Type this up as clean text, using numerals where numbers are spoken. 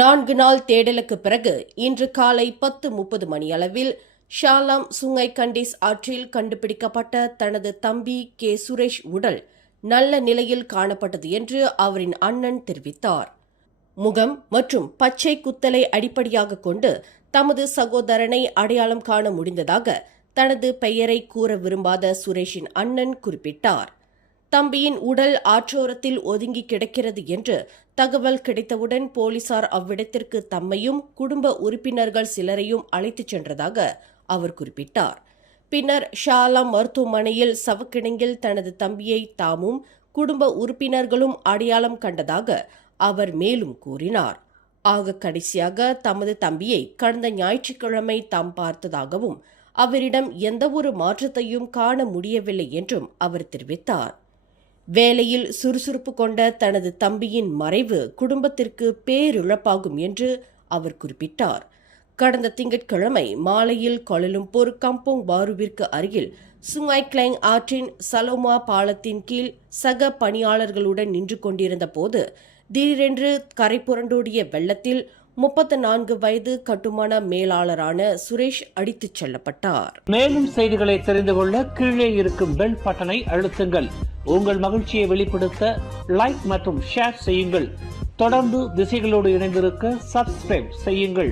4 நாள் தேடலுக்கு பிறகு இன்று காலை 10:30 மணியளவில் ஷாலாம் சுங்கை கண்டீஸ் ஆற்றில் கண்டுபிடிக்கப்பட்ட தனது தம்பி கே சுரேஷ் உடல் நல்ல நிலையில் காணப்பட்டது என்று அவரின் அண்ணன் தெரிவித்தார். முகம் மற்றும் பச்சை குத்தலை அடிப்படையாக கொண்டு தமது சகோதரனை அடையாளம் காண முடிந்ததாக தனது பெயரை கூற விரும்பாத சுரேஷின் அண்ணன் குறிப்பிட்டார். தம்பியின் உடல் ஆற்றோரத்தில் ஒதுங்கி கிடக்கிறது என்று தகவல் கிடைத்தவுடன் போலீசார் அவ்விடத்திற்கு தம்மையும் குடும்ப உறுப்பினர்கள் சிலரையும் அழைத்துச் சென்றதாக அவர் குறிப்பிட்டார். பின்னர் ஷாலாம் மருத்துவமனையில் சவக்கிடங்கில் தனது தம்பியை தாமும் குடும்ப உறுப்பினர்களும் அடையாளம் கண்டதாக அவர் மேலும் கூறினார். ஆக கடைசியாக தமது தம்பியை கடந்த ஞாயிற்றுக்கிழமை தாம் பார்த்ததாகவும் அவரிடம் எந்தவொரு மாற்றத்தையும் காண முடியவில்லை என்றும் அவர் தெரிவித்தார். வேலையில் சுறுசுறுப்பு கொண்ட தனது தம்பியின் மறைவு குடும்பத்திற்கு பேரிழப்பாகும் என்று அவர் குறிப்பிட்டார். கடந்த திங்கட்கிழமை மாலையில் கோலாலம்பூர் கம்போங் பாருவிற்கு அருகில் சுங்காய் கிளேங் ஆற்றின் சலோமா பாலத்தின் கீழ் சக பணியாளர்களுடன் நின்று கொண்டிருந்த போது திடீரென்று கரை புரண்டோடிய வெள்ளத்தில் 34 வயது கட்டுமான மேலாளரான சுரேஷ் அடித்துச் செல்லப்பட்டார். மேலும் செய்திகளை தெரிந்து கொள்ள கீழே இருக்கும் பெல் பட்டனை அழுத்துங்கள். உங்கள் மகிழ்ச்சியை வெளிப்படுத்த லைக் மற்றும் ஷேர் செய்யுங்கள். தொடர்ந்து திசைகளோடு இணைந்திருக்க சப்ஸ்கிரைப் செய்யுங்கள்.